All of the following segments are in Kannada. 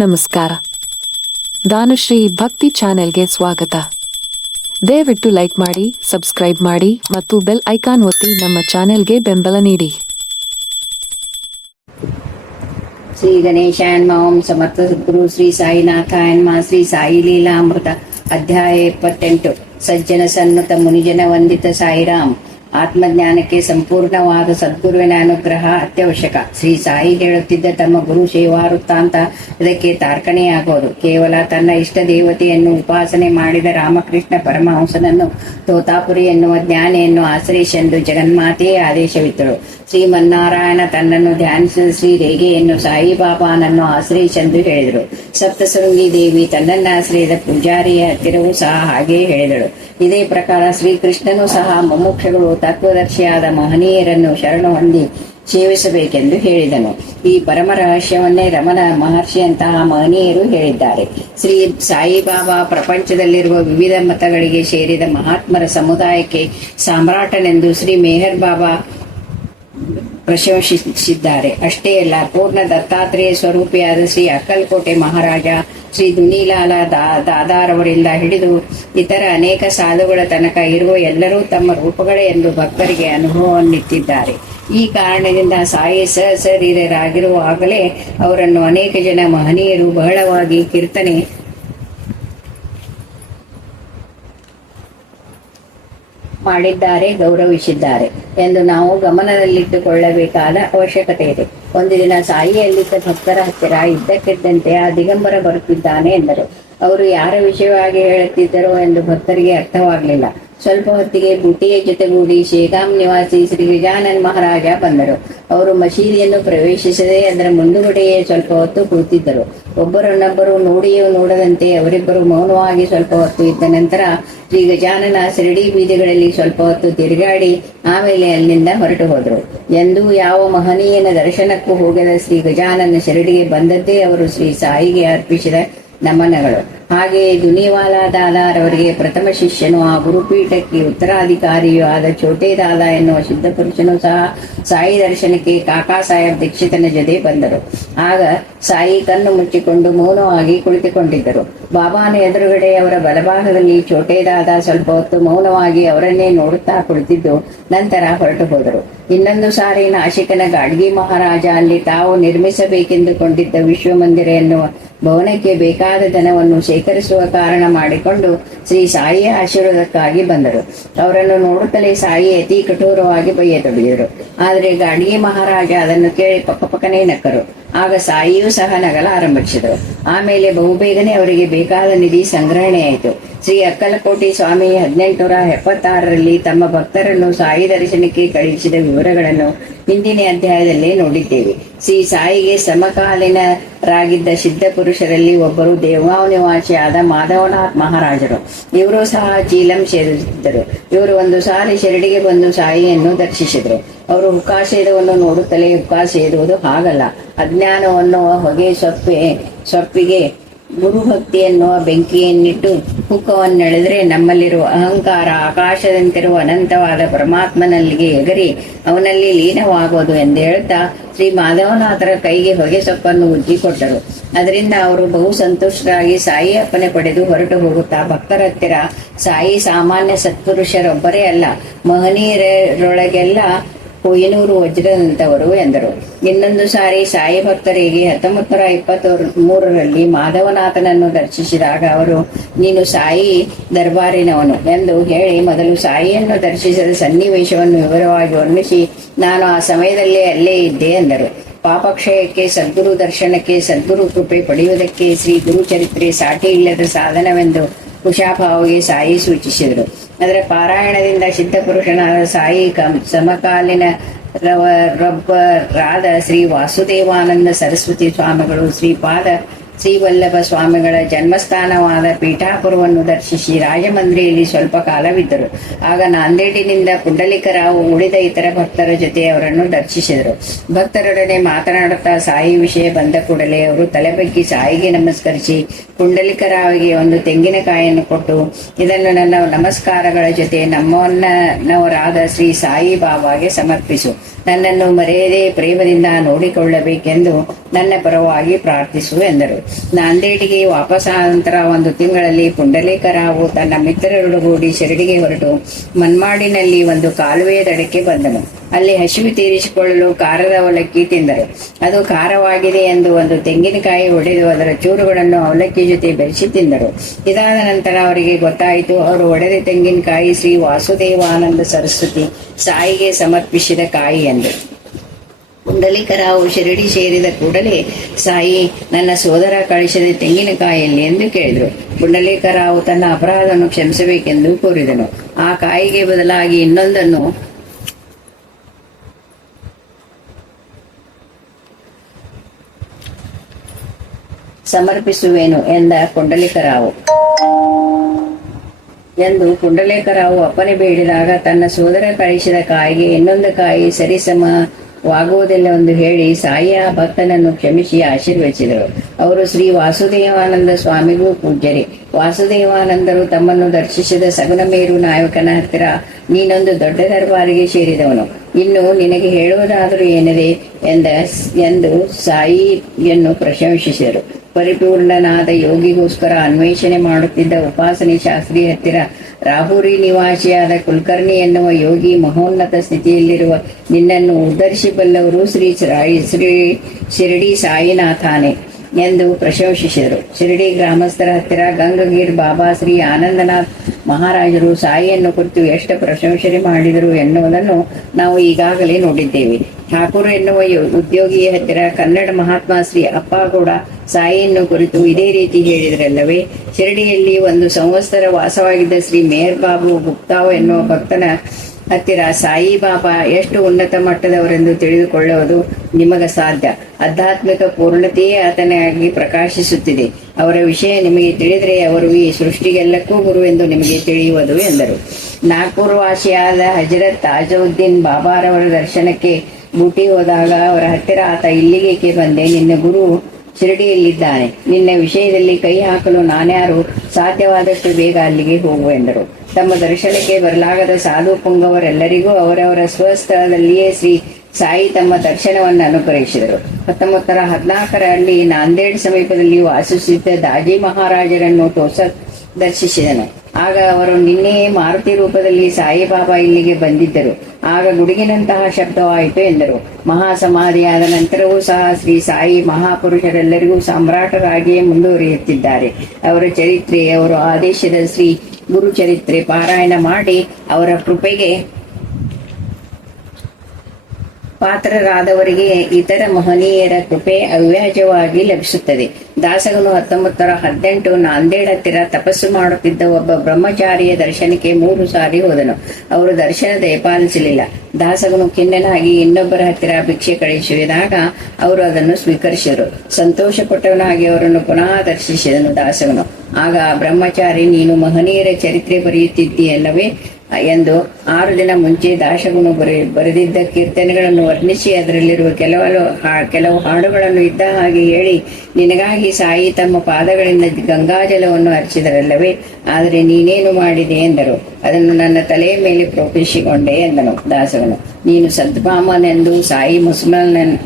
ನಮಸ್ಕಾರ. ದಾನುಶ್ರೀ ಭಕ್ತಿ ಚಾನೆಲ್ಗೆ ಸ್ವಾಗತ. ದಯವಿಟ್ಟು ಲೈಕ್ ಮಾಡಿ, ಸಬ್ಸ್ಕ್ರೈಬ್ ಮಾಡಿ ಮತ್ತು ಬೆಲ್ ಐಕಾನ್ ಒತ್ತಿ ನಮ್ಮ ಚಾನೆಲ್ಗೆ ಬೆಂಬಲ ನೀಡಿ. ಶ್ರೀ ಗಣೇಶಾಯ ನಮಃ. ಸಮರ್ಥ ಸದ್ಗುರು ಶ್ರೀ ಸಾಯಿನಾಥಾಯ ನಮಃ. ಶ್ರೀ ಸಾಯಿ ಲೀಲಾಮೃತ ಅಧ್ಯಾಯ 28. ಸಜ್ಜನ ಸನ್ಮತ ಮುನಿಜನ ವಂದಿತ ಸಾಯಿರಾಮ್. ಆತ್ಮಜ್ಞಾನಕ್ಕೆ ಸಂಪೂರ್ಣವಾದ ಸದ್ಗುರುವಿನ ಅನುಗ್ರಹ ಅತ್ಯವಶ್ಯಕ. ಶ್ರೀ ಸಾಯಿ ಹೇಳುತ್ತಿದ್ದ ತಮ್ಮ ಗುರು ಸೇವಾ ವೃತ್ತಾಂತ ಇದಕ್ಕೆ ತಾರ್ಕಣೆಯಾಗೋದು. ಕೇವಲ ತನ್ನ ಇಷ್ಟ ದೇವತೆಯನ್ನು ಉಪಾಸನೆ ಮಾಡಿದ ರಾಮಕೃಷ್ಣ ಪರಮಹಂಸನನ್ನು ತೋತಾಪುರಿ ಎನ್ನುವ ಜ್ಞಾನಿಯನ್ನು ಆಶ್ರಯಿಸೆಂದು ಜಗನ್ಮಾತೆಯೇ ಆದೇಶವಿತ್ತಳು. ಶ್ರೀಮನ್ನಾರಾಯಣ ತನ್ನನ್ನು ಧ್ಯಾನಿಸಿದ ಶ್ರೀ ರೇಗೆಯನ್ನು ಸಾಯಿಬಾಬಾನನ್ನು ಆಶ್ರಯಿಸೆಂದು ಹೇಳಿದರು. ಸಪ್ತಶೃಂಗಿ ದೇವಿ ತನ್ನನ್ನು ಆಶ್ರಯದ ಪೂಜಾರಿಯ ಹತ್ತಿರವೂ ಸಹ ಹಾಗೆಯೇ ಹೇಳಿದಳು. ಇದೇ ಪ್ರಕಾರ ಶ್ರೀಕೃಷ್ಣನೂ ಸಹ ಮುಮುಕ್ಷಗಳು ತತ್ವದರ್ಶಿಯಾದ ಮಹನೀಯರನ್ನು ಶರಣ ಹೊಂದಿ ಸೇವಿಸಬೇಕೆಂದು ಹೇಳಿದನು. ಈ ಪರಮ ರಹಸ್ಯವನ್ನೇ ರಮಣ ಮಹರ್ಷಿಯಂತಹ ಮಹನೀಯರು ಹೇಳಿದ್ದಾರೆ. ಶ್ರೀ ಸಾಯಿಬಾಬಾ ಪ್ರಪಂಚದಲ್ಲಿರುವ ವಿವಿಧ ಮತಗಳಿಗೆ ಸೇರಿದ ಮಹಾತ್ಮರ ಸಮುದಾಯಕ್ಕೆ ಸಾಮ್ರಾಟನೆಂದು ಶ್ರೀ ಮೆಹರ್ ಬಾಬಾ ಪ್ರಶಂಸಿಸಿದ್ದಾರೆ. ಅಷ್ಟೇ ಅಲ್ಲ, ಪೂರ್ಣ ದತ್ತಾತ್ರೇಯ ಸ್ವರೂಪಿಯಾದ ಶ್ರೀ ಅಕ್ಕಲ್ಕೋಟೆ ಮಹಾರಾಜ, ಶ್ರೀ ದುನಿಲಾಲ ದಾದಾರವರಿಂದ ಹಿಡಿದು ಇತರ ಅನೇಕ ಸಾಧುಗಳ ತನಕ ಇರುವ ಎಲ್ಲರೂ ತಮ್ಮ ರೂಪಗಳೇ ಎಂದು ಭಕ್ತರಿಗೆ ಅನುಭವವನ್ನಿತ್ತಿದ್ದಾರೆ. ಈ ಕಾರಣದಿಂದ ಸಾಯಿ ಸಶರೀರರಾಗಿರುವಾಗಲೇ ಅವರನ್ನು ಅನೇಕ ಜನ ಮಹನೀಯರು ಬಹಳವಾಗಿ ಕೀರ್ತನೆ ಮಾಡಿದ್ದಾರೆ, ಗೌರವಿಸಿದ್ದಾರೆ ಎಂದು ನಾವು ಗಮನದಲ್ಲಿಟ್ಟುಕೊಳ್ಳಬೇಕಾದ ಅವಶ್ಯಕತೆ ಇದೆ. ಒಂದು ದಿನ ಸಾಯಿಯಲ್ಲಿದ್ದ ಭಕ್ತರ ಹತ್ತಿರ ಇದ್ದಕ್ಕಿದ್ದಂತೆ ಆ ದಿಗಂಬರ ಬರುತ್ತಿದ್ದಾನೆ ಎಂದರು. ಅವರು ಯಾರ ವಿಷಯವಾಗಿ ಹೇಳುತ್ತಿದ್ದರೋ ಎಂದು ಭಕ್ತರಿಗೆ ಅರ್ಥವಾಗಲಿಲ್ಲ. ಸ್ವಲ್ಪ ಹೊತ್ತಿಗೆ ಬುಟ್ಟಿಯ ಜೊತೆಗೂಡಿ ಶೇಗಾಂ ನಿವಾಸಿ ಶ್ರೀ ಗಜಾನನ್ ಮಹಾರಾಜ ಬಂದರು. ಅವರು ಮಸೀದಿಯನ್ನು ಪ್ರವೇಶಿಸದೆ ಅದರ ಮುಂದುಗಡೆಯೇ ಸ್ವಲ್ಪ ಹೊತ್ತು ಕುಳಿತಿದ್ದರು. ಒಬ್ಬರನ್ನೊಬ್ಬರು ನೋಡಿಯೂ ನೋಡದಂತೆ ಅವರಿಬ್ಬರು ಮೌನವಾಗಿ ಸ್ವಲ್ಪ ಹೊತ್ತು ಇದ್ದ ನಂತರ ಶ್ರೀ ಗಜಾನನ ಶಿರಡಿ ಬೀದಿಗಳಲ್ಲಿ ಸ್ವಲ್ಪ ಹೊತ್ತು ತಿರುಗಾಡಿ ಆಮೇಲೆ ಅಲ್ಲಿಂದ ಹೊರಟು ಹೋದರು. ಎಂದೂ ಯಾವ ಮಹನೀಯನ ದರ್ಶನಕ್ಕೂ ಹೋಗದ ಶ್ರೀ ಗಜಾನನ ಶಿರಡಿಗೆ ಬಂದದ್ದೇ ಅವರು ಶ್ರೀ ಸಾಯಿಗೆ ಅರ್ಪಿಸಿದ ನಮನಗಳು. ಹಾಗೆಯೇ ದುನಿವಾಲ ದಾದಾರವರಿಗೆ ಪ್ರಥಮ ಶಿಷ್ಯನು, ಆ ಗುರುಪೀಠಕ್ಕೆ ಉತ್ತರಾಧಿಕಾರಿಯೂ ಆದ ಛೋಟೆ ದಾದಾ ಎನ್ನುವ ಸಿದ್ಧ ಪುರುಷನು ಸಹ ಸಾಯಿ ದರ್ಶನಕ್ಕೆ ಕಾಕಾ ಸಾಹೇಬ್ ದೀಕ್ಷಿತನ ಜೊತೆ ಬಂದರು. ಆಗ ಸಾಯಿ ಕಣ್ಣು ಮುಚ್ಚಿಕೊಂಡು ಮೌನವಾಗಿ ಕುಳಿತುಕೊಂಡಿದ್ದರು. ಬಾಬಾನ ಎದುರುಗಡೆ ಅವರ ಬಲಭಾಗದಲ್ಲಿ ಛೋಟೆ ದಾದಾ ಸ್ವಲ್ಪ ಹೊತ್ತು ಮೌನವಾಗಿ ಅವರನ್ನೇ ನೋಡುತ್ತಾ ಕುಳಿತಿದ್ದು ನಂತರ ಹೊರಟು ಹೋದರು. ಇನ್ನೊಂದು ಸಾರಿ ನಾಶಿಕನ ಗಾಡ್ಗಿ ಮಹಾರಾಜ ಅಲ್ಲಿ ತಾವು ನಿರ್ಮಿಸಬೇಕೆಂದುಕೊಂಡಿದ್ದ ವಿಶ್ವಮಂದಿರ ಎನ್ನುವ ಭವನಕ್ಕೆ ಬೇಕಾದ ಧನವನ್ನು ಶೇಖರಿಸುವ ಕಾರಣ ಮಾಡಿಕೊಂಡು ಶ್ರೀ ಸಾಯಿಯ ಆಶೀರ್ವಾದಕ್ಕಾಗಿ ಬಂದರು. ಅವರನ್ನು ನೋಡುತ್ತಲೇ ಸಾಯಿ ಅತಿ ಕಠೋರವಾಗಿ ಬಯ್ಯತೊಡಗಿದರು. ಆದರೆ ಗಾಡ್ಗಿ ಮಹಾರಾಜ ಅದನ್ನು ಕೇಳಿ ಪಕ್ಕಪಕ್ಕನೇ ನಕ್ಕರು. ಆಗ ಸಾಯಿಯೂ ಸಹ ನಗಲಾರಂಭಿಸಿದರು. ಆಮೇಲೆ ಬಹುಬೇಗನೆ ಅವರಿಗೆ ಬೇಕಾದ ನಿಧಿ ಸಂಗ್ರಹಣೆಯಾಯಿತು. ಶ್ರೀ ಅಕ್ಕಲಕೋಟೆ ಸ್ವಾಮಿ 1876ರಲ್ಲಿ ತಮ್ಮ ಭಕ್ತರನ್ನು ಸಾಯಿ ದರ್ಶನಕ್ಕೆ ಕಳುಹಿಸಿದ ವಿವರಗಳನ್ನು ಹಿಂದಿನ ಅಧ್ಯಾಯದಲ್ಲೇ ನೋಡಿದ್ದೇವೆ. ಶ್ರೀ ಸಾಯಿಗೆ ಸಮಕಾಲೀನರಾಗಿದ್ದ ಸಿದ್ಧ ಪುರುಷರಲ್ಲಿ ಒಬ್ಬರು ದೇವಗಾಂವ್ ನಿವಾಸಿಯಾದ ಮಾಧವನಾಥ್ ಮಹಾರಾಜರು. ಇವರು ಸಹ ಚೀಲಂ ಸೇರಿಸಿದ್ದರು. ಇವರು ಒಂದು ಸಾರಿ ಶಿರಡಿಗೆ ಬಂದು ಸಾಯಿಯನ್ನು ದರ್ಶಿಸಿದರು. ಅವರು ಹುಕ್ಕಾ ಸೇದುವನ್ನು ನೋಡುತ್ತಲೇ ಹುಕ್ಕಾ ಸೇದುವುದು ಹಾಗಲ್ಲ, ಅಜ್ಞಾನವನ್ನು ಹೊಗೆ ಸೊಪ್ಪಿಗೆ ಗುರುಭಕ್ತಿ ಎನ್ನುವ ಬೆಂಕಿಯನ್ನಿಟ್ಟು ಹುಕ್ಕವನ್ನೆಳೆದರೆ ನಮ್ಮಲ್ಲಿರುವ ಅಹಂಕಾರ ಆಕಾಶದಂತಿರುವ ಅನಂತವಾದ ಪರಮಾತ್ಮನಲ್ಲಿಗೆ ಎಗರಿ ಅವನಲ್ಲಿ ಲೀನವಾಗೋದು ಎಂದು ಹೇಳುತ್ತಾ ಶ್ರೀ ಮಾಧವನಾಥರ ಕೈಗೆ ಹೊಗೆ ಸೊಪ್ಪನ್ನು ಉಜ್ಜಿಕೊಟ್ಟರು. ಅದರಿಂದ ಅವರು ಬಹು ಸಂತುಷ್ಟರಾಗಿ ಸಾಯಿ ಅಪ್ಪನೆ ಪಡೆದು ಹೊರಟು ಹೋಗುತ್ತಾ ಭಕ್ತರ ಹತ್ತಿರ ಸಾಯಿ ಸಾಮಾನ್ಯ ಸತ್ಪುರುಷರೊಬ್ಬರೇ ಅಲ್ಲ, ಮಹನೀಯರೊಳಗೆಲ್ಲ ಕೊಹಿನೂರು ವಜ್ರದಂತವರು ಎಂದರು. ಇನ್ನೊಂದು ಸಾರಿ ಸಾಯಿ ಭಕ್ತರಿಗೆ 1923ರಲ್ಲಿ ಮಾಧವನಾಥನನ್ನು ದರ್ಶಿಸಿದಾಗ ಅವರು, ನೀನು ಸಾಯಿ ದರ್ಬಾರಿನವನು ಎಂದು ಹೇಳಿ ಮೊದಲು ಸಾಯಿಯನ್ನು ದರ್ಶಿಸಿದ ಸನ್ನಿವೇಶವನ್ನು ವಿವರವಾಗಿ ವರ್ಣಿಸಿ, ನಾನು ಆ ಸಮಯದಲ್ಲೇ ಅಲ್ಲೇ ಇದ್ದೆ ಎಂದರು. ಪಾಪಕ್ಷಯಕ್ಕೆ, ಸದ್ಗುರು ದರ್ಶನಕ್ಕೆ, ಸದ್ಗುರು ಕೃಪೆ ಪಡೆಯುವುದಕ್ಕೆ ಶ್ರೀ ಗುರುಚರಿತ್ರೆ ಸಾಟಿ ಇಲ್ಲದ ಸಾಧನವೆಂದು ಕುಶಾಭಾವಿಗೆ ಸಾಯಿ ಸೂಚಿಸಿದರು. ಅದರ ಪಾರಾಯಣದಿಂದ ಸಿದ್ಧ ಪುರುಷನಾದ ಸಾಯಿ ಸಮಕಾಲೀನರೊಬ್ಬರಾದ ಶ್ರೀ ವಾಸುದೇವಾನಂದ ಸರಸ್ವತಿ ಸ್ವಾಮಿಗಳು, ಶ್ರೀವಲ್ಲಭ ಸ್ವಾಮಿಗಳ ಜನ್ಮಸ್ಥಾನವಾದ ಪೀಠಾಪುರವನ್ನು ದರ್ಶಿಸಿ ರಾಜಮಂದ್ರಿಯಲ್ಲಿ ಸ್ವಲ್ಪ ಕಾಲವಿದ್ದರು. ಆಗ ನಾಂದೇಡಿನಿಂದ ಪುಂಡಲಿಕರಾವು ಉಳಿದ ಇತರ ಭಕ್ತರ ಜೊತೆ ಅವರನ್ನು ದರ್ಶಿಸಿದರು. ಭಕ್ತರೊಡನೆ ಮಾತನಾಡುತ್ತಾ ಸಾಯಿ ವಿಷಯ ಬಂದ ಕೂಡಲೇ ಅವರು ತಲೆಬಗ್ಗಿ ಸಾಯಿಗೆ ನಮಸ್ಕರಿಸಿ ಪುಂಡಲಿಕರಾವಿಗೆ ಒಂದು ತೆಂಗಿನಕಾಯಿಯನ್ನು ಕೊಟ್ಟು, ಇದನ್ನು ನನ್ನ ನಮಸ್ಕಾರಗಳ ಜೊತೆ ನಮ್ಮವರಾದ ಶ್ರೀ ಸಾಯಿ ಬಾಬಾಗೆ ಸಮರ್ಪಿಸು, ನನ್ನನ್ನು ಮರೆಯದೇ ಪ್ರೇಮದಿಂದ ನೋಡಿಕೊಳ್ಳಬೇಕೆಂದು ನನ್ನ ಪರವಾಗಿ ಪ್ರಾರ್ಥಿಸು ಎಂದರು. ನಾಂದೇಡಿಗೆ ವಾಪಸ್ಸಾದ ನಂತರ 1 ತಿಂಗಳಲ್ಲಿ ಪುಂಡಲೀಕರಾವು ತನ್ನ ಮಿತ್ರರೊಡಗೂಡಿ ಶಿರಡಿಗೆ ಹೊರಟು ಮನ್ಮಾಡಿನಲ್ಲಿ ಒಂದು ಕಾಲುವೆಯ ದಡಕ್ಕೆ ಬಂದನು. ಅಲ್ಲಿ ಹಸಿವು ತೀರಿಸಿಕೊಳ್ಳಲು ಖಾರದ ಅವಲಕ್ಕಿ ತಿಂದರು. ಅದು ಖಾರವಾಗಿದೆ ಎಂದು ಒಂದು ತೆಂಗಿನಕಾಯಿ ಒಡೆದು ಅದರ ಚೂರುಗಳನ್ನು ಅವಲಕ್ಕಿ ಜೊತೆ ಬೆರೆಸಿ ತಿಂದರು. ಇದಾದ ನಂತರ ಅವರಿಗೆ ಗೊತ್ತಾಯಿತು, ಅವರು ಒಡೆದ ತೆಂಗಿನಕಾಯಿ ಶ್ರೀ ವಾಸುದೇವಾನಂದ ಸರಸ್ವತಿ ಸಾಯಿಗೆ ಸಮರ್ಪಿಸಿದ ಕಾಯಿ ಎಂದು. ಪುಂಡಲೀಕರಾವು ಶಿರಡಿ ಸೇರಿದ ಕೂಡಲೇ ಸಾಯಿ, ನನ್ನ ಸೋದರ ಕಳಿಸಿದ ತೆಂಗಿನಕಾಯಲ್ಲಿ ಎಂದು ಕೇಳಿದರು. ಪುಂಡಲೀಕರಾವು ತನ್ನ ಅಪರಾಧವನ್ನು ಕ್ಷಮಿಸಬೇಕೆಂದು ಕೋರಿದನು. ಆ ಕಾಯಿಗೆ ಬದಲಾಗಿ ಇನ್ನೊಂದನ್ನು ಸಮರ್ಪಿಸುವೆನು ಎಂದ ಪುಂಡಲೀಕರಾವು. ಎಂದು ಪುಂಡಲೀಕರಾವು ಅಪ್ಪನೆ ಬೇಡಿದಾಗ ತನ್ನ ಸೋದರ ಕಳಿಸಿದ ಕಾಯಿಗೆ ಇನ್ನೊಂದು ಕಾಯಿ ಸರಿಸಮವಾಗುವುದಿಲ್ಲವೆಂದು ಹೇಳಿ ಸಾಯಿ ಆ ಭಕ್ತನನ್ನು ಕ್ಷಮಿಸಿ ಆಶೀರ್ವದಿಸಿದರು. ಅವರು ಶ್ರೀ ವಾಸುದೇವಾನಂದ ಸ್ವಾಮಿಗೂ ಪೂಜ್ಯರೇ. ವಾಸುದೇವಾನಂದರು ತಮ್ಮನ್ನು ದರ್ಶಿಸಿದ ಸಗುನಮೇರು ನಾಯಕನ ಹತ್ತಿರ, ನೀನೊಂದು ದೊಡ್ಡ ದರ್ಬಾರಿಗೆ ಸೇರಿದವನು, ಇನ್ನು ನಿನಗೆ ಹೇಳುವುದಾದರೂ ಏನಿದೆ ಎಂದು ಸಾಯಿಯನ್ನು ಪ್ರಶಂಸಿಸಿದರು. ಪರಿಪೂರ್ಣನಾದ ಯೋಗಿಗೋಸ್ಕರ ಅನ್ವೇಷಣೆ ಮಾಡುತ್ತಿದ್ದ ಉಪಾಸನೆ ಶಾಸ್ತ್ರಿ ಹತ್ತಿರ ರಾಹುರಿ ನಿವಾಸಿಯಾದ ಕುಲಕರ್ಣಿ ಎನ್ನುವ ಯೋಗಿ ಮಹೋನ್ನತ ಸ್ಥಿತಿಯಲ್ಲಿರುವ ನಿನ್ನನ್ನು ಉದ್ಧರಿಸಬಲ್ಲವರು ಶ್ರೀ ಶಿರಡಿ ಸಾಯಿನಾಥಾನೆ ಎಂದು ಪ್ರಶಂಸಿಸಿದರು. ಶಿರಡಿ ಗ್ರಾಮಸ್ಥರ ಹತ್ತಿರ ಗಂಗಗೀರ್ ಬಾಬಾ ಶ್ರೀ ಆನಂದನಾಥ್ ಮಹಾರಾಜರು ಸಾಯಿಯನ್ನು ಕುರಿತು ಎಷ್ಟು ಪ್ರಶಂಸನೆ ಮಾಡಿದರು ಎನ್ನುವುದನ್ನು ನಾವು ಈಗಾಗಲೇ ನೋಡಿದ್ದೇವೆ. ಠಾಕೂರ್ ಎನ್ನುವ ಉದ್ಯೋಗಿಯ ಹತ್ತಿರ ಕನ್ನಡ ಮಹಾತ್ಮ ಶ್ರೀ ಅಪ್ಪಗೌಡ ಸಾಯಿಯನ್ನು ಕುರಿತು ಇದೇ ರೀತಿ ಹೇಳಿದರಲ್ಲವೇ. ಶಿರಡಿಯಲ್ಲಿ 1 ಸಂವತ್ಸರ ವಾಸವಾಗಿದ್ದ ಶ್ರೀ ಮೇಹರ್ ಬಾಬು ಗುಪ್ತಾವ್ ಎನ್ನುವ ಭಕ್ತನ ಹತ್ತಿರ ಸಾಯಿಬಾಬಾ ಎಷ್ಟು ಉನ್ನತ ಮಟ್ಟದವರೆಂದು ತಿಳಿದುಕೊಳ್ಳುವುದು ನಿಮಗೆ ಸಾಧ್ಯ. ಆಧ್ಯಾತ್ಮಿಕ ಪೂರ್ಣತೆಯೇ ಆತನಾಗಿ ಪ್ರಕಾಶಿಸುತ್ತಿದೆ. ಅವರ ವಿಷಯ ನಿಮಗೆ ತಿಳಿದರೆ ಅವರು ಈ ಸೃಷ್ಟಿಗೆಲ್ಲಕ್ಕೂ ಗುರುವೆಂದು ನಿಮಗೆ ತಿಳಿಯುವುದು ಎಂದರು. ನಾಗ್ಪುರ್ ವಾಸಿಯಾದ ಹಜರತ್ ತಾಜುದ್ದೀನ್ ಬಾಬಾರವರ ದರ್ಶನಕ್ಕೆ ಬೂಟಿ ಹೋದಾಗ ಅವರ ಹತ್ತಿರ ಆತ, ಇಲ್ಲಿಗೆ ಬಂದೆ, ನಿನ್ನ ಗುರು ಶಿರಡಿಯಲ್ಲಿದ್ದಾನೆ, ನಿನ್ನ ವಿಷಯದಲ್ಲಿ ಕೈ ಹಾಕಲು ನಾನ್ಯಾರು, ಸಾಧ್ಯವಾದಷ್ಟು ಬೇಗ ಅಲ್ಲಿಗೆ ಹೋಗುವೆಂದರು. ತಮ್ಮ ದರ್ಶನಕ್ಕೆ ಬರಲಾಗದ ಸಾಧು ಪುಂಗವರೆಲ್ಲರಿಗೂ ಅವರವರ ಸ್ವಸ್ಥಳದಲ್ಲಿಯೇ ಶ್ರೀ ಸಾಯಿ ತಮ್ಮ ದರ್ಶನವನ್ನು ಅನುಗ್ರಹಿಸಿದರು. 1914ರಲ್ಲಿ ನಾಂದೇಡ್ ಸಮೀಪದಲ್ಲಿ ವಾಸಿಸುತ್ತಿದ್ದ ದಾಜಿ ಮಹಾರಾಜರನ್ನು ಟೋಸಕ್ ದರ್ಶಿಸಿದನು. ಆಗ ಅವರು ನಿನ್ನೆ ಮಾರುತಿ ರೂಪದಲ್ಲಿ ಸಾಯಿಬಾಬಾ ಇಲ್ಲಿಗೆ ಬಂದಿದ್ದರು. ಆಗ ಗುಡುಗಿನಂತಹ ಶಬ್ದವಾಯಿತು ಎಂದರು. ಮಹಾಸಮಾಧಿಯಾದ ನಂತರವೂ ಸಹ ಶ್ರೀ ಸಾಯಿ ಮಹಾಪುರುಷರೆಲ್ಲರಿಗೂ ಸಾಮ್ರಾಟರಾಗಿಯೇ ಮುಂದುವರಿಯುತ್ತಿದ್ದಾರೆ. ಅವರ ಚರಿತ್ರೆ, ಅವರ ಆದೇಶದ ಶ್ರೀ ಗುರು ಚರಿತ್ರೆ ಪಾರಾಯಣ ಮಾಡಿ ಅವರ ಕೃಪೆಗೆ ಪಾತ್ರರಾದವರಿಗೆ ಇತರ ಮಹನೀಯರ ಕೃಪೆ ಅವ್ಯಾಜವಾಗಿ ಲಭಿಸುತ್ತದೆ. ದಾಸಗನು 1918 ನಾಂದೇಡ್ ಹತ್ತಿರ ತಪಸ್ಸು ಮಾಡುತ್ತಿದ್ದ ಒಬ್ಬ ಬ್ರಹ್ಮಚಾರಿಯ ದರ್ಶನಕ್ಕೆ 3 ಸಾರಿ ಹೋದನು. ಅವರು ದರ್ಶನ ದಯಪಾಲಿಸಲಿಲ್ಲ. ದಾಸಗನು ಖಿನ್ನನಾಗಿ ಇನ್ನೊಬ್ಬರ ಹತ್ತಿರ ಭಿಕ್ಷೆ ಕಳಿಸಿದಾಗ ಅವರು ಅದನ್ನು ಸ್ವೀಕರಿಸಿದರು. ಸಂತೋಷಪಟ್ಟವನಾಗಿ ಅವರನ್ನು ಪುನಃ ದರ್ಶಿಸಿದನು ದಾಸಗನು. ಆಗ ಆ ಬ್ರಹ್ಮಚಾರಿ, ನೀನು ಮಹನೀಯರ ಚರಿತ್ರೆ ಬರೆಯುತ್ತಿದ್ದೀಯಲ್ಲವೇ ಎಂದು 6 ದಿನ ಮುಂಚೆ ದಾಸಗನು ಬರೆದಿದ್ದ ಕೀರ್ತನೆಗಳನ್ನು ವರ್ಣಿಸಿ ಅದರಲ್ಲಿರುವ ಕೆಲವು ಹಾಡುಗಳನ್ನು ಇದ್ದ ಹಾಗೆ ಹೇಳಿ, ನಿನಗಾಗಿ ಸಾಯಿ ತಮ್ಮ ಪಾದಗಳಿಂದ ಗಂಗಾಜಲವನ್ನು ಹರಿಸಿದರಲ್ಲವೇ, ಆದರೆ ನೀನೇನು ಮಾಡಿದೆ ಎಂದರು. ಅದನ್ನು ನನ್ನ ತಲೆಯ ಮೇಲೆ ಪ್ರೋಪಿಸಿಕೊಂಡೆ ಎಂದನು ದಾಸಗನು. ನೀನು ಸದ್ಭಾಮನೆಂದು, ಸಾಯಿ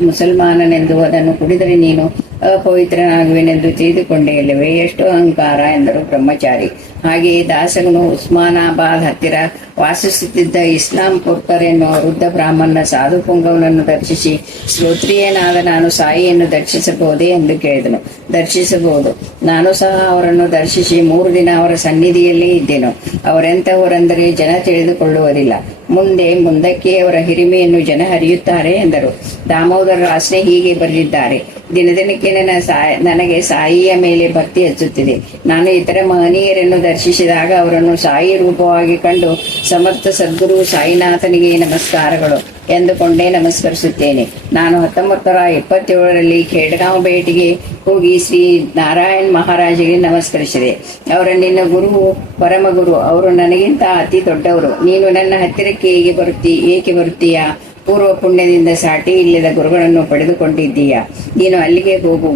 ಮುಸಲ್ಮಾನನೆಂದು, ಅದನ್ನು ಕುಡಿದರೆ ನೀನು ಅಪವಿತ್ರನಾಗುವೆನೆಂದು ತಿಳಿದುಕೊಂಡೆ ಇಲ್ಲವೇ, ಎಷ್ಟು ಅಹಂಕಾರ ಎಂದರು ಬ್ರಹ್ಮಚಾರಿ. ಹಾಗೆಯೇ ದಾಸಗನು ಉಸ್ಮಾನಾಬಾದ್ ಹತ್ತಿರ ವಾಸಿಸುತ್ತಿದ್ದ ಇಸ್ಲಾಂ ಪುರ್ಕರ್ ಎನ್ನುವ ವೃದ್ಧ ಬ್ರಾಹ್ಮಣ ಸಾಧು ಪುಂಗವನನ್ನು ದರ್ಶಿಸಿ, ಶ್ರೋತ್ರಿಯನಾದ ನಾನು ಸಾಯಿಯನ್ನು ದರ್ಶಿಸಬಹುದೇ ಎಂದು ಕೇಳಿದನು. ದರ್ಶಿಸಬಹುದು. ನಾನು ಸಹ ಅವರನ್ನು ದರ್ಶಿಸಿ 3 ದಿನ ಅವರ ಸನ್ನಿಧಿಯಲ್ಲೇ ಇದ್ದೆನು. ಅವರೆಂತವರೆಂದರೆ ಜನ ತಿಳಿದುಕೊಳ್ಳುವುದಿಲ್ಲ. ಮುಂದಕ್ಕೆ ಅವರ ಹಿರಿಮೆಯನ್ನು ಜನ ಹರಿಯುತ್ತಾರೆ ಎಂದರು. ದಾಮೋದರ ರಾಸ್ನೆ ಹೀಗೆ ಬರೆದಿದ್ದಾರೆ. ದಿನದಿನಕ್ಕೆ ನನಗೆ ಸಾಯಿಯ ಮೇಲೆ ಭಕ್ತಿ ಹೆಚ್ಚುತ್ತಿದೆ. ನಾನು ಇತರ ಮಹನೀಯರನ್ನು ದರ್ಶಿಸಿದಾಗ ಅವರನ್ನು ಸಾಯಿ ರೂಪವಾಗಿ ಕಂಡು ಸಮರ್ಥ ಸದ್ಗುರು ಸಾಯಿನಾಥನಿಗೆ ನಮಸ್ಕಾರಗಳು ಎಂದುಕೊಂಡೇ ನಮಸ್ಕರಿಸುತ್ತೇನೆ. ನಾನು 1927ರಲ್ಲಿ ಖೇಡ್ಗಾಂವ್ ಭೇಟಿಗೆ ಹೋಗಿ ಶ್ರೀ ನಾರಾಯಣ್ ಮಹಾರಾಜಿಗೆ ನಮಸ್ಕರಿಸಿದೆ. ಅವರ ನಿನ್ನ ಗುರು ಪರಮಗುರು, ಅವರು ನನಗಿಂತ ಅತಿ ದೊಡ್ಡವರು. ನೀನು ನನ್ನ ಹತ್ತಿರಕ್ಕೆ ಏಕೆ ಬರುತ್ತೀಯಾ? ಪೂರ್ವ ಪುಣ್ಯದಿಂದ ಸಾಟಿ ಇಲ್ಲದ ಗುರುಗಳನ್ನು ಪಡೆದುಕೊಂಡಿದ್ದೀಯಾ? ನೀನು ಅಲ್ಲಿಗೆ ಹೋಗು,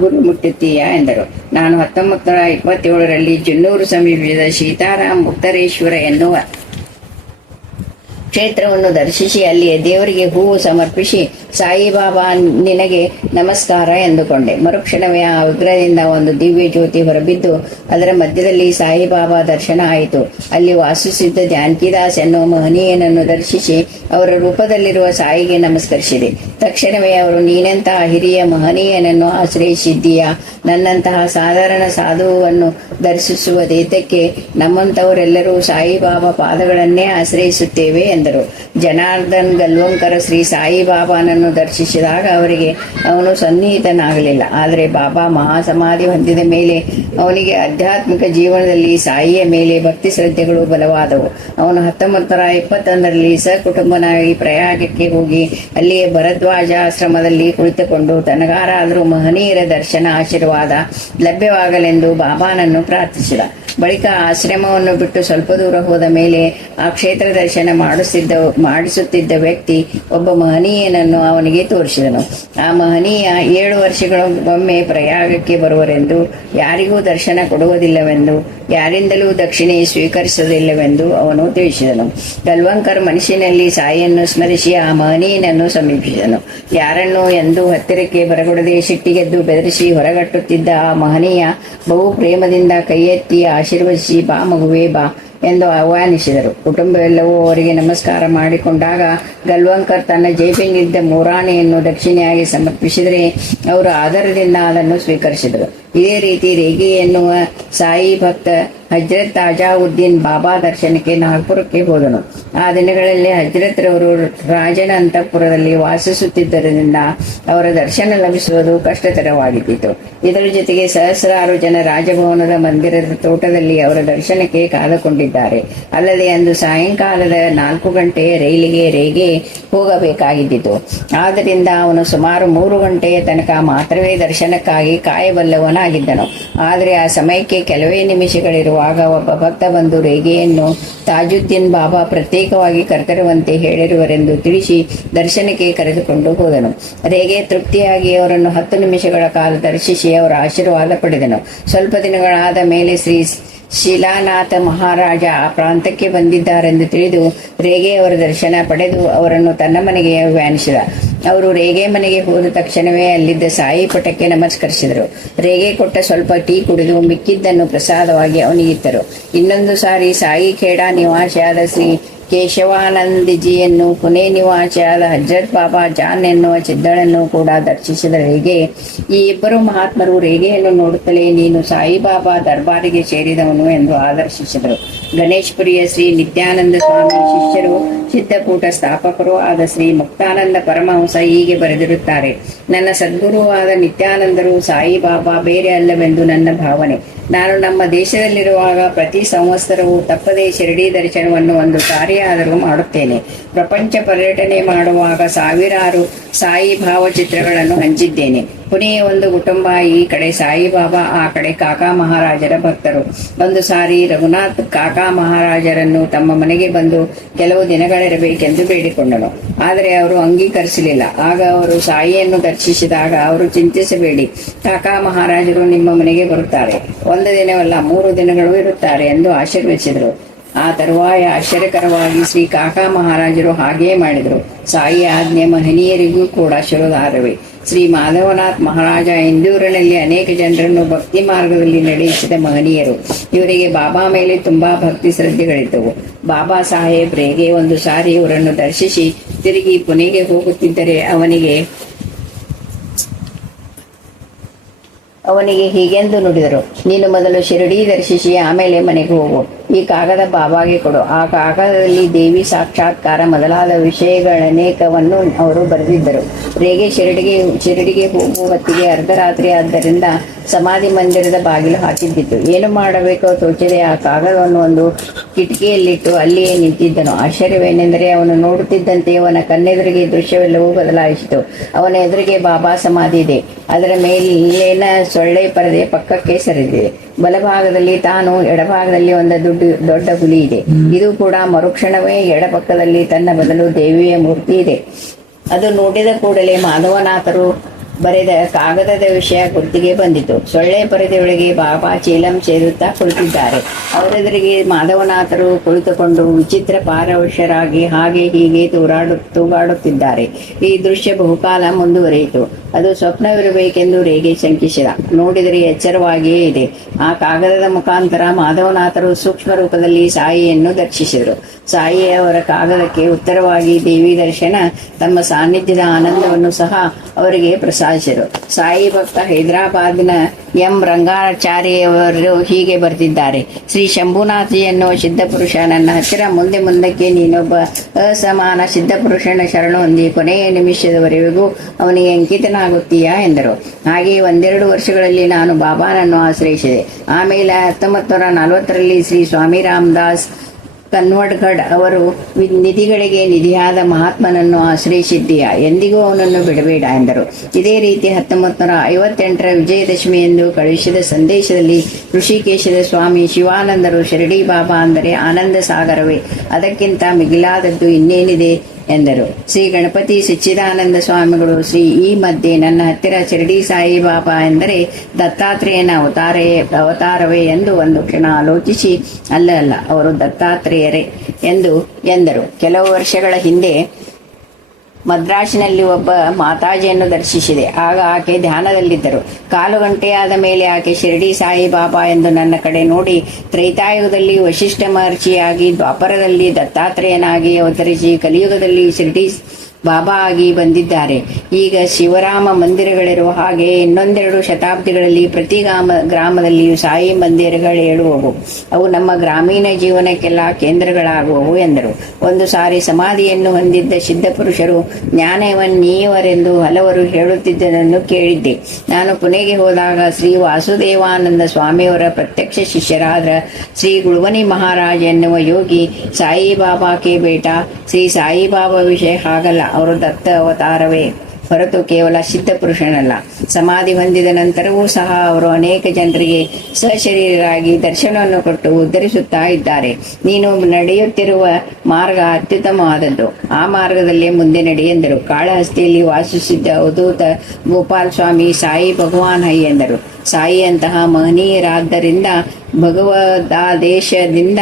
ಗುರು ಮುಟ್ಟುತ್ತೀಯಾ ಎಂದರು. ನಾನು 1927ರಲ್ಲಿ ಜುನ್ನೂರು ಸಮೀಪದ ಸೀತಾರಾಮ್ ಉತ್ತರೇಶ್ವರ ಎನ್ನುವ ಕ್ಷೇತ್ರವನ್ನು ದರ್ಶಿಸಿ ಅಲ್ಲಿಯ ದೇವರಿಗೆ ಹೂವು ಸಮರ್ಪಿಸಿ ಸಾಯಿಬಾಬಾ ನಿನಗೆ ನಮಸ್ಕಾರ ಎಂದುಕೊಂಡೆ. ಮರುಕ್ಷಣವೇ ಆ ಉಗ್ರದಿಂದ ಒಂದು ದಿವ್ಯ ಜ್ಯೋತಿ ಹೊರಬಿದ್ದು ಅದರ ಮಧ್ಯದಲ್ಲಿ ಸಾಯಿಬಾಬಾ ದರ್ಶನ ಆಯಿತು. ಅಲ್ಲಿ ವಾಸಿಸಿದ್ದ ಜಾನಕಿದಾಸ್ ಎನ್ನುವ ಮಹನೀಯನನ್ನು ದರ್ಶಿಸಿ ಅವರ ರೂಪದಲ್ಲಿರುವ ಸಾಯಿಗೆ ನಮಸ್ಕರಿಸಿದೆ. ತಕ್ಷಣವೇ ಅವರು, ನೀನೆಂತಹ ಹಿರಿಯ ಮಹನೀಯನನ್ನು ಆಶ್ರಯಿಸಿದ್ದೀಯಾ? ನನ್ನಂತಹ ಸಾಧಾರಣ ಸಾಧುವನ್ನು ದರ್ಶಿಸುವುದೇತಕ್ಕೆ? ನಮ್ಮಂಥವರೆಲ್ಲರೂ ಸಾಯಿಬಾಬಾ ಪಾದಗಳನ್ನೇ ಆಶ್ರಯಿಸುತ್ತೇವೆ ಎಂದರು. ಜನಾರ್ದನ್ ಗಲ್ವಂಕರ್ ಶ್ರೀ ಸಾಯಿಬಾಬಾನನ್ನು ದರ್ಶಿಸಿದಾಗ ಅವರಿಗೆ ಅವನು ಸನ್ನಿಹಿತನಾಗಲಿಲ್ಲ. ಆದರೆ ಬಾಬಾ ಮಹಾಸಮಾಧಿ ಹೊಂದಿದ ಮೇಲೆ ಅವನಿಗೆ ಆಧ್ಯಾತ್ಮಿಕ ಜೀವನದಲ್ಲಿ ಸಾಯಿಯ ಮೇಲೆ ಭಕ್ತಿ ಶ್ರದ್ಧೆಗಳು ಬಲವಾದವು. ಅವನು 1921ರಲ್ಲಿ ಸಕುಟುಂಬನಾಗಿ ಪ್ರಯಾಗಕ್ಕೆ ಹೋಗಿ ಅಲ್ಲಿಯೇ ಭರದ್ವಾಜ ಆಶ್ರಮದಲ್ಲಿ ಕುಳಿತುಕೊಂಡು ತನಗಾರಾದರೂ ಮಹನೀಯರ ದರ್ಶನ ಆಶೀರ್ವಾದ ಲಭ್ಯವಾಗಲೆಂದು ಬಾಬಾನನ್ನು ಪ್ರಾರ್ಥಿಸಿದ. ಬಳಿಕ ಆಶ್ರಮವನ್ನು ಬಿಟ್ಟು ಸ್ವಲ್ಪ ದೂರ ಹೋದ ಮೇಲೆ ಆ ಕ್ಷೇತ್ರ ದರ್ಶನ ಮಾಡಿಸುತ್ತಿದ್ದ ವ್ಯಕ್ತಿ ಒಬ್ಬ ಮಹನೀಯನನ್ನು ಅವನಿಗೆ ತೋರಿಸಿದನು. ಆ ಮಹನೀಯ 7 ವರ್ಷಗಳಿಗೊಮ್ಮೆ ಪ್ರಯಾಗಕ್ಕೆ ಬರುವರೆಂದು, ಯಾರಿಗೂ ದರ್ಶನ ಕೊಡುವುದಿಲ್ಲವೆಂದು, ಯಾರಿಂದಲೂ ದಕ್ಷಿಣೆ ಸ್ವೀಕರಿಸುವುದಿಲ್ಲವೆಂದು ಅವನು ತಿಳಿಸಿದನು. ಗಲ್ವಂಕರ್ ಮನಸ್ಸಿನಲ್ಲಿ ಸಾಯಿಯನ್ನು ಸ್ಮರಿಸಿ ಆ ಮಹನೀಯನನ್ನು ಸಮೀಪಿಸಿದನು. ಯಾರನ್ನೂ ಎಂದೂ ಹತ್ತಿರಕ್ಕೆ ಬರಗೊಡದೆ ಸಿಟ್ಟಿಗೆದ್ದು ಬೆದರಿಸಿ ಹೊರಗಟ್ಟುತ್ತಿದ್ದ ಆ ಮಹನೀಯ ಬಹು ಪ್ರೇಮದಿಂದ ಕೈ ಎತ್ತಿ ಆಶೀರ್ವದಿಸಿ, ಬಾ ಮಗುವೇ ಬಾ ಎಂದು ಆಹ್ವಾನಿಸಿದರು. ಕುಟುಂಬವೆಲ್ಲವೂ ಅವರಿಗೆ ನಮಸ್ಕಾರ ಮಾಡಿಕೊಂಡಾಗ ಗಲ್ವಂಕರ್ ತನ್ನ ಜೇಬಿನಲ್ಲಿದ್ದ ಮೂರಾಣೆಯನ್ನು ದಕ್ಷಿಣೆಯಾಗಿ ಸಮರ್ಪಿಸಿದರೆ ಅವರು ಆದರದಿಂದ ಅದನ್ನು ಸ್ವೀಕರಿಸಿದರು. ಇದೇ ರೀತಿ ರೇಗಿ ಎನ್ನುವ ಸಾಯಿ ಭಕ್ತ ಹಜ್ರತ್ ಅಜಾವುದ್ದೀನ್ ಬಾಬಾ ದರ್ಶನಕ್ಕೆ ನಾಗ್ಪುರಕ್ಕೆ ಹೋದನು. ಆ ದಿನಗಳಲ್ಲಿ ಹಜ್ರತ್ ರವರು ರಾಜನ ಅಂತಃಪುರದಲ್ಲಿ ವಾಸಿಸುತ್ತಿದ್ದರಿಂದ ಅವರ ದರ್ಶನ ಲಭಿಸುವುದು ಕಷ್ಟಕರವಾಗಿದ್ದಿತು. ಇದರ ಜೊತೆಗೆ ಸಹಸ್ರಾರು ಜನ ರಾಜಭವನದ ಮಂದಿರದ ತೋಟದಲ್ಲಿ ಅವರ ದರ್ಶನಕ್ಕೆ ಕಾದುಕೊಂಡಿದ್ದಾರೆ. ಅಲ್ಲದೆ ಅಂದು ಸಾಯಂಕಾಲದ 4 ಗಂಟೆ ರೈಲಿಗೆ ರೇಗೆ ಹೋಗಬೇಕಾಗಿದ್ದಿತು. ಆದ್ದರಿಂದ ಅವನು ಸುಮಾರು 3 ಗಂಟೆಯ ತನಕ ಮಾತ್ರವೇ ದರ್ಶನಕ್ಕಾಗಿ ಕಾಯಬಲ್ಲವನಾಗಿದ್ದನು. ಆದರೆ ಆ ಸಮಯಕ್ಕೆ ಕೆಲವೇ ನಿಮಿಷಗಳಿರುವಾಗ ಒಬ್ಬ ಭಕ್ತ ಬಂದು ರೇಗೆಯನ್ನು ತಾಜುದ್ದೀನ್ ಬಾಬಾ ಪ್ರತ್ಯೇಕವಾಗಿ ಕರೆತರುವಂತೆ ಹೇಳಿರುವರೆಂದು ತಿಳಿಸಿ ದರ್ಶನಕ್ಕೆ ಕರೆದುಕೊಂಡು ಹೋದನು. ರೇಗೆ ತೃಪ್ತಿಯಾಗಿ ಅವರನ್ನು 10 ನಿಮಿಷಗಳ ಕಾಲ ದರ್ಶಿಸಿ ಅವರ ಆಶೀರ್ವಾದ ಪಡೆದನು. ಸ್ವಲ್ಪ ದಿನಗಳಾದ ಮೇಲೆ ಶ್ರೀ ಶಿಲಾನಾಥ ಮಹಾರಾಜ ಆ ಪ್ರಾಂತಕ್ಕೆ ಬಂದಿದ್ದಾರೆಂದು ತಿಳಿದು ರೇಗೆ ಅವರ ದರ್ಶನ ಪಡೆದು ಅವರನ್ನು ತನ್ನ ಮನೆಗೆ ಆಹ್ವಾನಿಸಿದ. ಅವರು ರೇಗೆ ಮನೆಗೆ ಹೋದ ತಕ್ಷಣವೇ ಅಲ್ಲಿದ್ದ ಸಾಯಿ ಪಟಕ್ಕೆ ನಮಸ್ಕರಿಸಿದರು. ರೇಗೆ ಕೊಟ್ಟ ಸ್ವಲ್ಪ ಟೀ ಕುಡಿದು ಮಿಕ್ಕಿದ್ದನ್ನು ಪ್ರಸಾದವಾಗಿ ಅವನಿಗಿತ್ತರು. ಇನ್ನೊಂದು ಸಾರಿ ಸಾಯಿ ಖೇಡಾ ನಿವಾಸಿಯಾದ ಶ್ರೀ ಕೇಶವಾನಂದಜಿಯನ್ನು, ಪುಣೆ ನಿವಾಸಿಯಾದ ಹಜರತ್ ಬಾಬಾ ಜಾನ್ ಎನ್ನುವ ಸಿದ್ಧಳನ್ನು ಕೂಡ ದರ್ಶಿಸಿದ ರೇಗೆ ಈ ಇಬ್ಬರು ಮಹಾತ್ಮರು ರೇಗೆಯನ್ನು ನೋಡುತ್ತಲೇ, ನೀನು ಸಾಯಿಬಾಬಾ ದರ್ಬಾರಿಗೆ ಸೇರಿದವನು ಎಂದು ಆದರ್ಶಿಸಿದರು. ಗಣೇಶ್ಪುರಿಯ ಶ್ರೀ ನಿತ್ಯಾನಂದ ಸ್ವಾಮಿ ಶಿಷ್ಯರು, ಸಿದ್ಧಕೂಟ ಸ್ಥಾಪಕರು ಆದ ಶ್ರೀ ಮುಕ್ತಾನಂದ ಪರಮಹಂಸ ಹೀಗೆ ಬರೆದಿರುತ್ತಾರೆ: ನನ್ನ ಸದ್ಗುರುವಾದ ನಿತ್ಯಾನಂದರು ಸಾಯಿಬಾಬಾ ಬೇರೆ ಅಲ್ಲವೆಂದು ನನ್ನ ಭಾವನೆ. ನಾನು ನಮ್ಮ ದೇಶದಲ್ಲಿರುವಾಗ ಪ್ರತಿ ಸಂವತ್ಸರವೂ ತಪ್ಪದೇ ಶಿರಡಿ ದರ್ಶನವನ್ನು ಒಂದು ಸಾರಿಯಾದರೂ ಮಾಡುತ್ತೇನೆ. ಪ್ರಪಂಚ ಪರ್ಯಟನೆ ಮಾಡುವಾಗ ಸಾವಿರಾರು ಸಾಯಿ ಭಾವಚಿತ್ರಗಳನ್ನು ಹಂಚಿದ್ದೇನೆ. ಪುಣೆಯ ಒಂದು ಕುಟುಂಬ ಈ ಕಡೆ ಸಾಯಿಬಾಬಾ, ಆ ಕಡೆ ಕಾಕಾ ಮಹಾರಾಜರ ಭಕ್ತರು. ಒಂದು ಸಾರಿ ರಘುನಾಥ್ ಕಾಕಾ ಮಹಾರಾಜರನ್ನು ತಮ್ಮ ಮನೆಗೆ ಬಂದು ಕೆಲವು ದಿನಗಳಿರಬೇಕೆಂದು ಬೇಡಿಕೊಂಡನು. ಆದರೆ ಅವರು ಅಂಗೀಕರಿಸಲಿಲ್ಲ. ಆಗ ಅವರು ಸಾಯಿಯನ್ನು ದರ್ಶಿಸಿದಾಗ ಅವರು, ಚಿಂತಿಸಬೇಡಿ, ಕಾಕಾ ಮಹಾರಾಜರು ನಿಮ್ಮ ಮನೆಗೆ ಬರುತ್ತಾರೆ. 1 ದಿನವಲ್ಲ 3 ದಿನಗಳು ಇರುತ್ತಾರೆ ಎಂದು ಆಶೀರ್ವದಿಸಿದರು. ಆ ತರುವಾಯ ಆಶ್ಚರ್ಯಕರವಾಗಿ ಶ್ರೀ ಕಾಕಾ ಮಹಾರಾಜರು ಹಾಗೆಯೇ ಮಾಡಿದರು. ಸಾಯಿ ಆಜ್ಞೆ ಮಹನೀಯರಿಗೂ ಕೂಡ ಶಿರೋಧಾರವೇ. ಶ್ರೀ ಮಾಧವನಾಥ್ ಮಹಾರಾಜ ಇಂದೂರಿನಲ್ಲಿ ಅನೇಕ ಜನರನ್ನು ಭಕ್ತಿ ಮಾರ್ಗದಲ್ಲಿ ನಡೆಸಿದ ಮಹನೀಯರು. ಇವರಿಗೆ ಬಾಬಾ ಮೇಲೆ ತುಂಬಾ ಭಕ್ತಿ ಶ್ರದ್ಧೆಗಳಿದ್ದವು. ಬಾಬಾ ಸಾಹೇಬ್ ರೇಗೆ ಒಂದು ಸಾರಿ ಇವರನ್ನು ದರ್ಶಿಸಿ ತಿರುಗಿ ಪುಣೆಗೆ ಹೋಗುತ್ತಿದ್ದರೆ ಅವನಿಗೆ ಹೀಗೆಂದು ನುಡಿದರು: ನೀನು ಮೊದಲು ಶಿರಡಿ ದರ್ಶಿಸಿ ಆಮೇಲೆ ಮನೆಗೆ ಹೋಗು. ಈ ಕಾಗದ ಬಾಬಾಗೆ ಕೊಡು. ಆ ಕಾಗದದಲ್ಲಿ ದೇವಿ ಸಾಕ್ಷಾತ್ಕಾರ ಮೊದಲಾದ ವಿಷಯಗಳನೇಕವನ್ನು ಅವರು ಬರೆದಿದ್ದರು. ರೇಗೆ ಶಿರಡಿಗೆ ಹೋಗುವ ಹೊತ್ತಿಗೆ ಅರ್ಧರಾತ್ರಿ ಆದ್ದರಿಂದ ಸಮಾಧಿ ಮಂದಿರದ ಬಾಗಿಲು ಹಾಕಿದ್ದಿತ್ತು. ಏನು ಮಾಡಬೇಕೋ ತೋಚದೆ ಆ ಕಾಗದವನ್ನು ಒಂದು ಕಿಟಕಿಯಲ್ಲಿಟ್ಟು ಅಲ್ಲಿಯೇ ನಿಂತಿದ್ದನು. ಆಶ್ಚರ್ಯವೇನೆಂದರೆ ಅವನು ನೋಡುತ್ತಿದ್ದಂತೆ ಅವನ ಕಣ್ಣೆದುರಿಗೆ ದೃಶ್ಯವೆಲ್ಲವೂ ಬದಲಾಯಿಸಿತು. ಅವನ ಎದುರಿಗೆ ಬಾಬಾ ಸಮಾಧಿ ಇದೆ. ಅದರ ಮೇಲಿನ ಸೊಳ್ಳೆ ಪರದೆ ಪಕ್ಕಕ್ಕೆ ಸರಿದಿದೆ. ಬಲಭಾಗದಲ್ಲಿ ತಾನು, ಎಡಭಾಗದಲ್ಲಿ ಒಂದು ದೊಡ್ಡ ಹುಲಿ ಇದೆ. ಇದು ಕೂಡ ಮರುಕ್ಷಣವೇ ಎಡಪಕ್ಕದಲ್ಲಿ ತನ್ನ ಬದಲು ದೇವಿಯ ಮೂರ್ತಿ ಇದೆ. ಅದು ನೋಡಿದ ಕೂಡಲೇ ಮಾಧವನಾಥರು ಬರೆದ ಕಾಗದದ ವಿಷಯ ಗುರ್ತಿಗೆ ಬಂದಿತು. ಸೊಳ್ಳೆ ಪರದೆಯೊಳಗೆ ಬಾಬಾ ಚೀಲಂ ಸೇದುತ್ತಾ ಕುಳಿತಿದ್ದಾರೆ. ಅವರೆದುರಿಗೆ ಮಾಧವನಾಥರು ಕುಳಿತುಕೊಂಡು ವಿಚಿತ್ರ ಪಾರವಶ್ಯರಾಗಿ ಹಾಗೆ ಹೀಗೆ ತೂಗಾಡುತ್ತಿದ್ದಾರೆ. ಈ ದೃಶ್ಯ ಬಹುಕಾಲ ಮುಂದುವರಿಯಿತು. ಅದು ಸ್ವಪ್ನವಿರಬೇಕೆಂದು ರೇಗೆ ಶಂಕಿಸಿದ. ನೋಡಿದರೆ ಎಚ್ಚರವಾಗಿಯೇ ಇದೆ. ಆ ಕಾಗದದ ಮುಖಾಂತರ ಮಾಧವನಾಥರು ಸೂಕ್ಷ್ಮ ರೂಪದಲ್ಲಿ ಸಾಯಿಯನ್ನು ದರ್ಶಿಸಿದರು. ಸಾಯಿ ಅವರ ಕಾಗದಕ್ಕೆ ಉತ್ತರವಾಗಿ ದೇವಿ ದರ್ಶನ, ತಮ್ಮ ಸಾನ್ನಿಧ್ಯದ ಆನಂದವನ್ನು ಸಹ ಅವರಿಗೆ ಪ್ರಸಾದಿಸಿದರು. ಸಾಯಿ ಭಕ್ತ ಹೈದರಾಬಾದ್ನ ಎಂ ರಂಗಾಚಾರ್ಯವರು ಹೀಗೆ ಬರೆದಿದ್ದಾರೆ. ಶ್ರೀ ಶಂಭುನಾಥಿ ಎನ್ನುವ ಸಿದ್ಧಪುರುಷ ನನ್ನ ಹತ್ತಿರ ಮುಂದಕ್ಕೆ ನೀನೊಬ್ಬ ಅಸಮಾನ ಸಿದ್ಧಪುರುಷನ ಶರಣು ಹೊಂದಿ ಕೊನೆಯ ನಿಮಿಷದವರೆಗೂ ಅವನಿಗೆ ಅಂಕಿತನಾಗುತ್ತೀಯಾ ಎಂದರು. ಹಾಗೆಯೇ 1-2 ವರ್ಷಗಳಲ್ಲಿ ನಾನು ಬಾಬಾನನ್ನು ಆಶ್ರಯಿಸಿದೆ. ಆಮೇಲೆ 1940ರಲ್ಲಿ ಶ್ರೀ ಸ್ವಾಮಿ ರಾಮದಾಸ್ ಕನ್ವಡ್ಗಢ್ ಅವರು ನಿಧಿಗಳಿಗೆ ನಿಧಿಯಾದ ಮಹಾತ್ಮನನ್ನು ಆಶ್ರಯಿಸಿದ್ದೀಯಾ, ಎಂದಿಗೂ ಅವನನ್ನು ಬಿಡಬೇಡ ಎಂದರು. ಇದೇ ರೀತಿ 1958ರ ವಿಜಯದಶಮಿಯಂದು ಕಳುಹಿಸಿದ ಸಂದೇಶದಲ್ಲಿ ಋಷಿಕೇಶದ ಸ್ವಾಮಿ ಶಿವಾನಂದರು ಶಿರಡಿ ಬಾಬಾ ಅಂದರೆ ಆನಂದ ಸಾಗರವೇ, ಅದಕ್ಕಿಂತ ಮಿಗಿಲಾದದ್ದು ಇನ್ನೇನಿದೆ ಎಂದರು. ಶ್ರೀ ಗಣಪತಿ ಸಚ್ಚಿದಾನಂದ ಸ್ವಾಮಿಗಳು ಶ್ರೀ ಈ ಮಧ್ಯೆ ನನ್ನ ಹತ್ತಿರ ಶಿರಡಿ ಸಾಯಿಬಾಬಾ ಎಂದರೆ ದತ್ತಾತ್ರೇಯನ ಅವತಾರವೇ ಎಂದು ಒಂದು ಕ್ಷಣ ಆಲೋಚಿಸಿ ಅಲ್ಲ ಅವರು ದತ್ತಾತ್ರೇಯರೇ ಎಂದರು. ಕೆಲವು ವರ್ಷಗಳ ಹಿಂದೆ ಮದ್ರಾಸಿನಲ್ಲಿ ಒಬ್ಬ ಮಾತಾಜಿಯನ್ನು ದರ್ಶಿಸಿದೆ. ಆಗ ಆಕೆ ಧ್ಯಾನದಲ್ಲಿದ್ದರು. 1/4 ಗಂಟೆಯಾದ ಮೇಲೆ ಆಕೆ ಶಿರಡಿ ಸಾಯಿಬಾಬಾ ಎಂದು ನನ್ನ ಕಡೆ ನೋಡಿ, ತ್ರೈತಾಯುಗದಲ್ಲಿ ವಶಿಷ್ಠ ಮಹರ್ಷಿಯಾಗಿ, ದ್ವಾಪರದಲ್ಲಿ ದತ್ತಾತ್ರೇಯನಾಗಿ ಅವತರಿಸಿ ಕಲಿಯುಗದಲ್ಲಿ ಶಿರಡಿ ಬಾಬಾ ಆಗಿ ಬಂದಿದ್ದಾರೆ. ಈಗ ಶಿವರಾಮ ಮಂದಿರಗಳಿರುವ ಹಾಗೆ 1-2 ಶತಾಬ್ದಿಗಳಲ್ಲಿ ಪ್ರತಿ ಗ್ರಾಮದಲ್ಲಿಯೂ ಸಾಯಿ ಮಂದಿರಗಳೇಳುವವು. ಅವು ನಮ್ಮ ಗ್ರಾಮೀಣ ಜೀವನಕ್ಕೆಲ್ಲ ಕೇಂದ್ರಗಳಾಗುವವು ಎಂದರು. ಒಂದು ಸಾರಿ ಸಮಾಧಿಯನ್ನು ಹೊಂದಿದ್ದ ಸಿದ್ಧಪುರುಷರು ಜ್ಞಾನವನ್ನೀಯವರೆಂದು ಹಲವರು ಹೇಳುತ್ತಿದ್ದದನ್ನು ಕೇಳಿದ್ದೆ. ನಾನು ಪುಣೆಗೆ ಹೋದಾಗ ಶ್ರೀ ವಾಸುದೇವಾನಂದ ಸ್ವಾಮಿಯವರ ಪ್ರತ್ಯಕ್ಷ ಶಿಷ್ಯರಾದ ಶ್ರೀ ಗುಳುವನಿ ಮಹಾರಾಜ್ ಎನ್ನುವ ಯೋಗಿ ಸಾಯಿಬಾಬಾಕ್ಕೆ ಬೇಟ. ಶ್ರೀ ಸಾಯಿಬಾಬಾ ವಿಷಯ ಹಾಗಲ್ಲ, ಅವರು ದತ್ತ ಅವತಾರವೇ ಹೊರತು ಕೇವಲ ಸಿದ್ಧಪುರುಷನಲ್ಲ. ಸಮಾಧಿ ಹೊಂದಿದ ನಂತರವೂ ಸಹ ಅವರು ಅನೇಕ ಜನರಿಗೆ ಸಶರೀರರಾಗಿ ದರ್ಶನವನ್ನು ಕೊಟ್ಟು ಉದ್ಧರಿಸುತ್ತಾ ಇದ್ದಾರೆ. ನೀನು ನಡೆಯುತ್ತಿರುವ ಮಾರ್ಗ ಅತ್ಯುತ್ತಮವಾದದ್ದು, ಆ ಮಾರ್ಗದಲ್ಲೇ ಮುಂದೆ ನಡೆ ಎಂದರು. ಕಾಳಹಸ್ತಿಯಲ್ಲಿ ವಾಸಿಸಿದ್ದ ಅವಧೂತ ಗೋಪಾಲ್ ಸ್ವಾಮಿ ಸಾಯಿ ಭಗವಾನ್ ಹೈ ಎಂದರು. ಸಾಯಿಯಂತಹ ಮಹನೀಯರಾದ್ದರಿಂದ ಭಗವದಾದೇಶದಿಂದ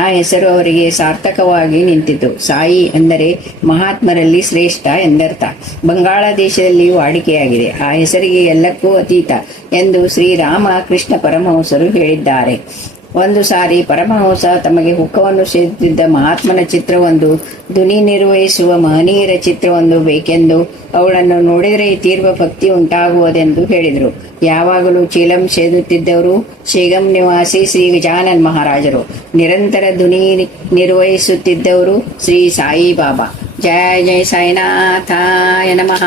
ಆ ಹೆಸರು ಅವರಿಗೆ ಸಾರ್ಥಕವಾಗಿ ನಿಂತಿತು. ಸಾಯಿ ಎಂದರೆ ಮಹಾತ್ಮರಲ್ಲಿ ಶ್ರೇಷ್ಠ ಎಂದರ್ಥ. ಬಂಗಾಳ ದೇಶದಲ್ಲಿ ವಾಡಿಕೆಯಾಗಿದೆ. ಆ ಹೆಸರಿಗೆ ಎಲ್ಲಕ್ಕೂ ಅತೀತ ಎಂದು ಶ್ರೀರಾಮ ಕೃಷ್ಣ ಪರಮಹಂಸರು ಹೇಳಿದ್ದಾರೆ. ಒಂದು ಸಾರಿ ಪರಮಹಂಸ ತಮಗೆ ಹುಕ್ಕವನ್ನು ಸೇರುತ್ತಿದ್ದ ಮಹಾತ್ಮನ ಚಿತ್ರವೊಂದು, ಧ್ವನಿ ನಿರ್ವಹಿಸುವ ಮಹನೀಯರ ಚಿತ್ರವೊಂದು ಬೇಕೆಂದು, ಅವಳನ್ನು ನೋಡಿದರೆ ತೀವ್ರ ಭಕ್ತಿ ಉಂಟಾಗುವುದೆಂದು ಹೇಳಿದರು. ಯಾವಾಗಲೂ ಚೀಲಂ ಸೇದುತ್ತಿದ್ದವರು ಶೇಗಂ ನಿವಾಸಿ ಶ್ರೀ ಗಜಾನನ್ ಮಹಾರಾಜರು. ನಿರಂತರ ಧ್ವನಿ ನಿರ್ವಹಿಸುತ್ತಿದ್ದವರು ಶ್ರೀ ಸಾಯಿಬಾಬಾ. ಜಯ ಜಯ ಸಾಯಿನಾಥಾಯ ನಮಃ.